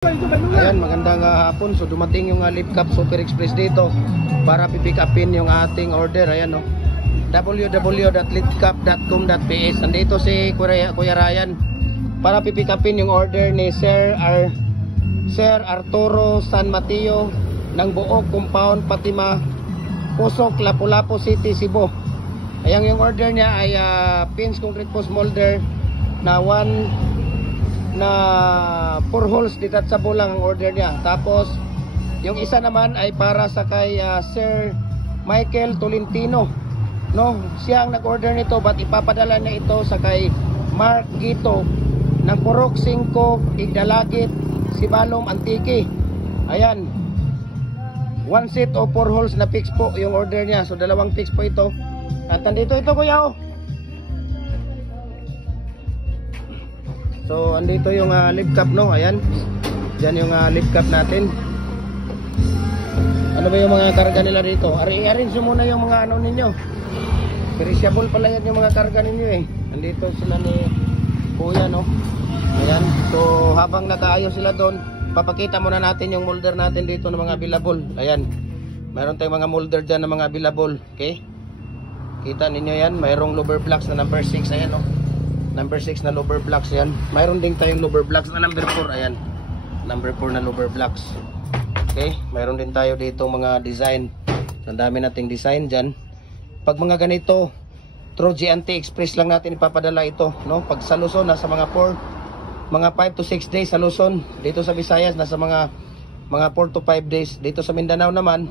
Ayan, magandang hapon. So dumating yung Lift Cup Super Express dito para pipick upin yung ating order. Ayan, no, www.liftcup.com.ps. Nandito si Kuya Ryan para pipick upin yung order ni Sir Arturo San Mateo ng Buok Compound, Fatima, Pusok, Lapu-Lapu City, Cebu. Ayan, yung order niya ay pins concrete post molder na 4 holes detachable lang ang order niya. Tapos yung isa naman ay para sa kay Sir Michael Tolentino, no, siya ang nag-order nito, but ipapadala na ito sa kay Mark Gito ng Purok 5, Igdalagit, Sibalom, Antique. Ayan, 1 set o 4 holes na fix po yung order niya. So dalawang fix po ito. At nandito ito, kuya, oh. So andito yung lift cup, no. Ayan, yan yung lift cup natin. Ano ba yung mga karga nila dito? I-arrange muna yung mga ano ninyo. Perishable pala yan yung mga karga ninyo eh. Andito sila ni kuya, no. Ayan, so habang nakaayos sila doon, papakita muna natin yung molder natin dito ng mga available. Ayan, mayroon tayong mga molder dyan ng mga available. Okay, kita ninyo yan, mayroong lower blocks na number 6. Ayan, no, number 6 na lower blocks yan. Mayroon din tayong lower blocks na number 4. Ayan, number 4 na lower blocks. Okay, mayroon din tayo dito mga design. Ang dami nating design dyan. Pag mga ganito, through GNT Express lang natin ipapadala ito, no? Pag sa Luzon, nasa mga 5 to 6 days sa Luzon. Dito sa Visayas, nasa mga 4 to 5 days. Dito sa Mindanao naman,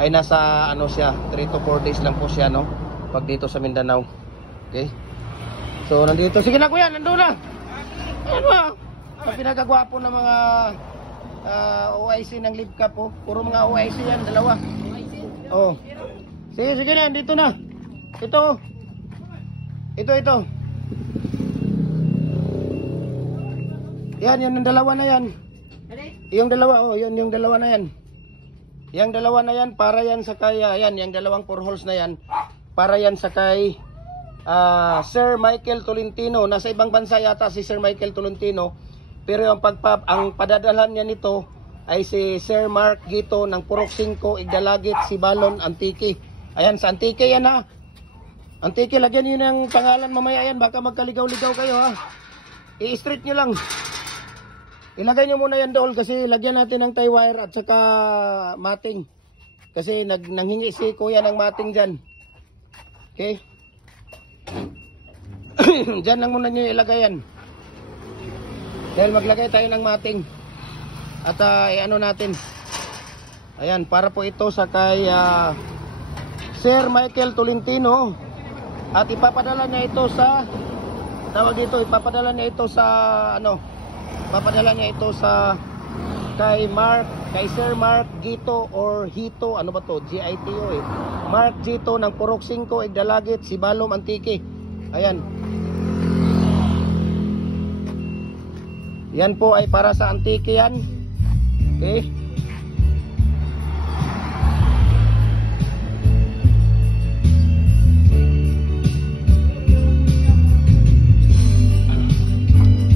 ay nasa ano siya, 3 to 4 days lang po siya, no? Pag dito sa Mindanao. Okay, so nandito, sige na kuya, nandun na. Ano ba? Ang pinagagwapo ng mga OIC ng Lift Cup, oh. Puro mga OIC yan, dalawa. Oh, sige na, dito na. Ito. Yan, yung dalawa na yan. Yung dalawa, oh, yun yung dalawa na yan. Yung dalawa na yan, para yan sa kay, yan, yung dalawang 4 holes na yan, para yan sa kay Sir Michael Tolentino. Nasa ibang bansa yata si Sir Michael Tolentino, pero ang padadalhan niya nito ay si Sir Mark Gito ng Purok 5, Igdalagit, Sibalon, Antique. Ayan, sa Antique yan, ha. Antique, lagyan nyo ng pangalan mamaya yan, baka magkaligaw-ligaw kayo, ha. I-straight nyo lang. Ilagay nyo muna yan doon kasi lagyan natin ng tie wire at saka mating. Kasi nanghingi si kuya ng mating dyan. Okay, dyan lang muna nyo ilagay yan. Dahil maglagay tayo ng mating. At ano natin. Ayan, para po ito sa kay Sir Michael Tolentino. At ipapadala niya ito sa, tawag dito, ipapadala niya ito sa ano, ipapadala niya ito sa kay Sir Mark Gito or Hito, ano ba to? G-I-T-O eh. Mark Gito ng Purok 5, Igdalagit, Sibalom, Antique. Ayan. Yan po ay para sa Antique yan. Okay.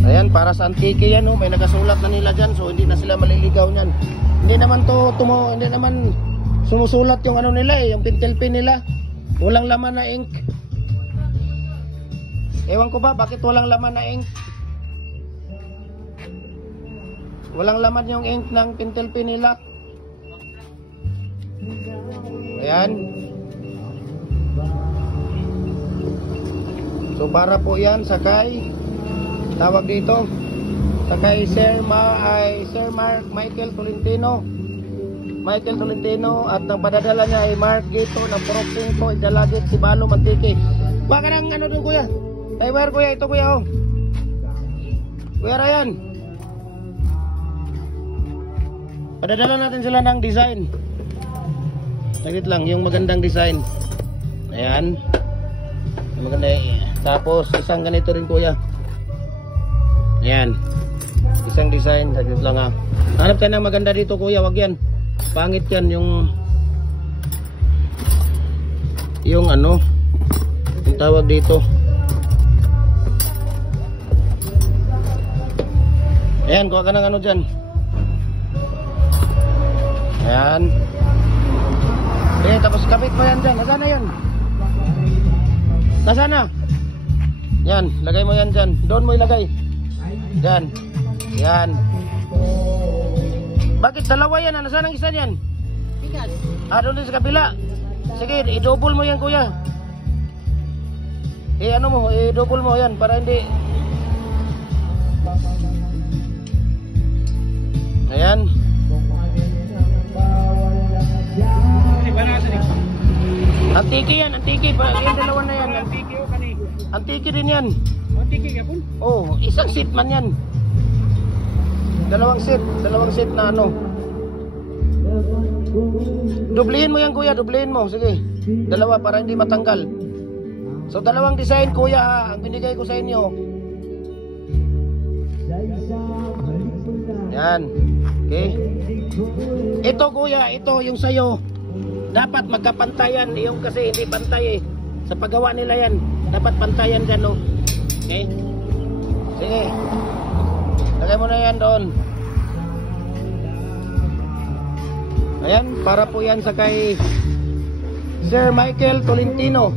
Ayan, para sa Antique yan, oh. May nagasulat na nila dyan, so hindi na sila maliligaw nyan. Hindi naman hindi naman sumusulat yung ano nila eh, yung pentel pen nila. Walang laman na ink. Ewan ko ba bakit walang laman na ink. Walang laman yung ink ng pentel pen nila. Ayan. So para po yan sa kay, tawag dito, sa kay Sir Michael Tolentino. Michael Tolentino, at ang padadala niya ay Mark Gito ng Purok 5, Igdalagit, Sibalom, Antique. Baka ng ano dun kuya, tie wire kuya, ito kuya, oh. Kuya Ryan, padadala natin sila ng design. Saglit lang, yung magandang design. Ayan, maganda. Tapos isang ganito rin kuya. Ayan, isang design. Saglit lang, ha. Hanap ka ng maganda dito kuya, wag yan, pangit yan. Yung ano, yung tawag dito, Ayan, kuha ka ng ano dyan. Ayan. Tapos kapit mo yan dyan. Nasaan na yan? Nasaan na? Yan, lagay mo yan dyan. Doon mo ilagay. Dyan. Yan. Bakit dalawa yan? Nasaan ang isa yan? Tigas. Doon din sa kabila. Sige, i-double mo yan kuya. Ano mo, i-double mo yan para hindi. Ayan. Antiki yan, antiki. Yung dalawa na yan. Antiki din yan. Oh, isang seat man yan. Dalawang seat na ano. Dublihin mo yan kuya, dublihin mo. Sige, dalawa para hindi matanggal. So dalawang design kuya ang binigay ko sa inyo. Yan. Okay. Ito kuya, ito yung sayo. Dapat magkapantayan. Yung kasi hindi pantay eh. Sa paggawa nila yan. Dapat pantayan dyan no. Okay. Sige. Lagay mo na yan doon. Ayan. Para po yan sa kay Sir Michael Tolentino.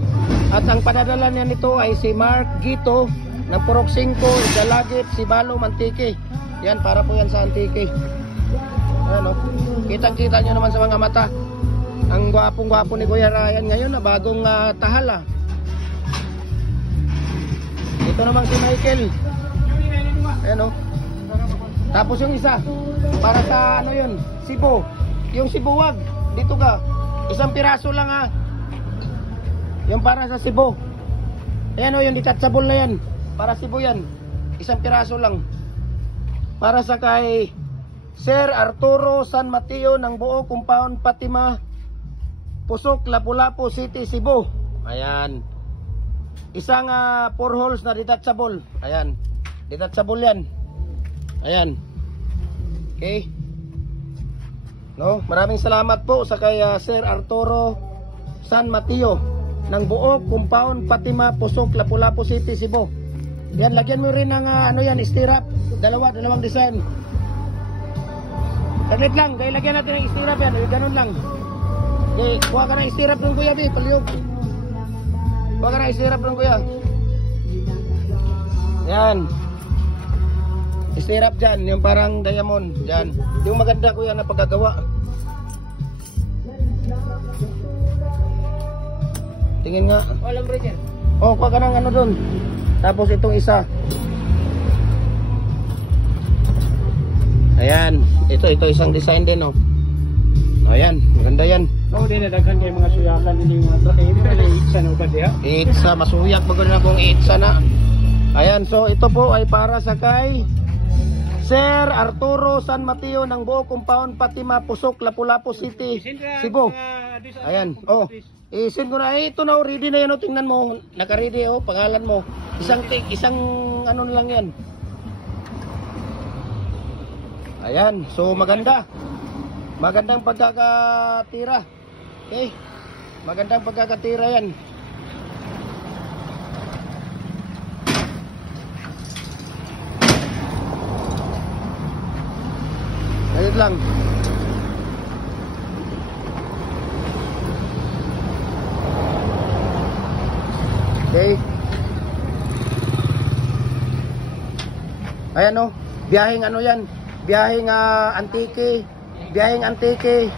At ang padadala niya nito ay si Mark Gito ng Purok 5, Dalagit, Sibalo, Mantique. Yan, para po yan sa Antique. Ayan o. Kitang-kita nyo naman sa mga mata. Ang gwapong-gwapo ni Kuya Ryan ngayon na bagong tahala. Ito naman si Michael. Ayan o. Tapos yung isa, para sa ano yun, Cebu. Yung Cebuwag, dito ka. Isang piraso lang ha. Yung para sa Cebu. Ayan o, yung detachable na yan. Para Cebu yan. Isang piraso lang. Para sa kay Sir Arturo San Mateo ng Buo Compound, Fatima, Pusok, Lapu-Lapu City, Cebu. Ayan. Isang 4 holes na detachable. Ayan. Detachable yan. Ayan. Okay. No, maraming salamat po sa kay Sir Arturo San Mateo ng Buo Compound, Fatima, Pusok, Lapu-Lapu City, Cebu. Yan, lagyan mo rin ng ano yan, stirrup. Dalawang design. Saglit lang, kaya lagyan natin ng stirrup yan. Ganun lang. Okay, kuha ka ng stirrup ng kuya, B. Paliyog. Kuha ka ng stirrup ng kuya. Yan. Stirrup dyan, yung parang diamond. Dyan. Yung maganda kuya na pagkagawa. Tingin nga. Walang breaker. Oh, kuha ka ng ano dun. Tapos itong isa. Ayan. Ito isang design din oh. Ayan, maganda yan. Oo, din nadaghan kay mga suyakan din yung mga truck. Itsa na ba diya? Itsa, masuyak maganda na pong itsa na. Ayan, so ito po ay para sa kay Sir Arturo San Mateo ng Buo Compound, Fatima, Pusok, Lapu-Lapu City, Cebu. Ayan, oh. I-send ko na, ito na, ready na yan, oh. Tingnan mo, naka-ready, oh, pangalan mo. Isang ano lang yan. Ayan, so maganda. Magandang pagkakatira. Okay, magandang pagkakatira yan. Ayun lang. Okay. Ayan o, biyaheng ano yan, biyaheng Antique, biyaheng Antique,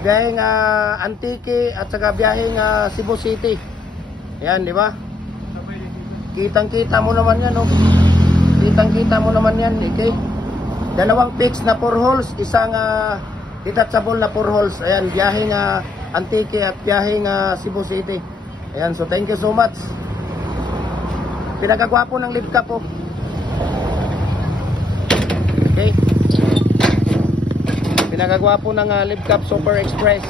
biyaheng Antique at saka biyaheng Cebu City. Ayan, di ba? Kitang-kita mo naman yan, oh. Kitang-kita mo naman yan, okay? Dalawang fix na 4 holes, isang detachable na 4 holes. Ayan, biyaheng Antique at biyaheng Cebu City. Ayan, so thank you so much. Pinagagwapo ng lift cup, oh. Okay. Pinagagwapo ng lift cup Super Express.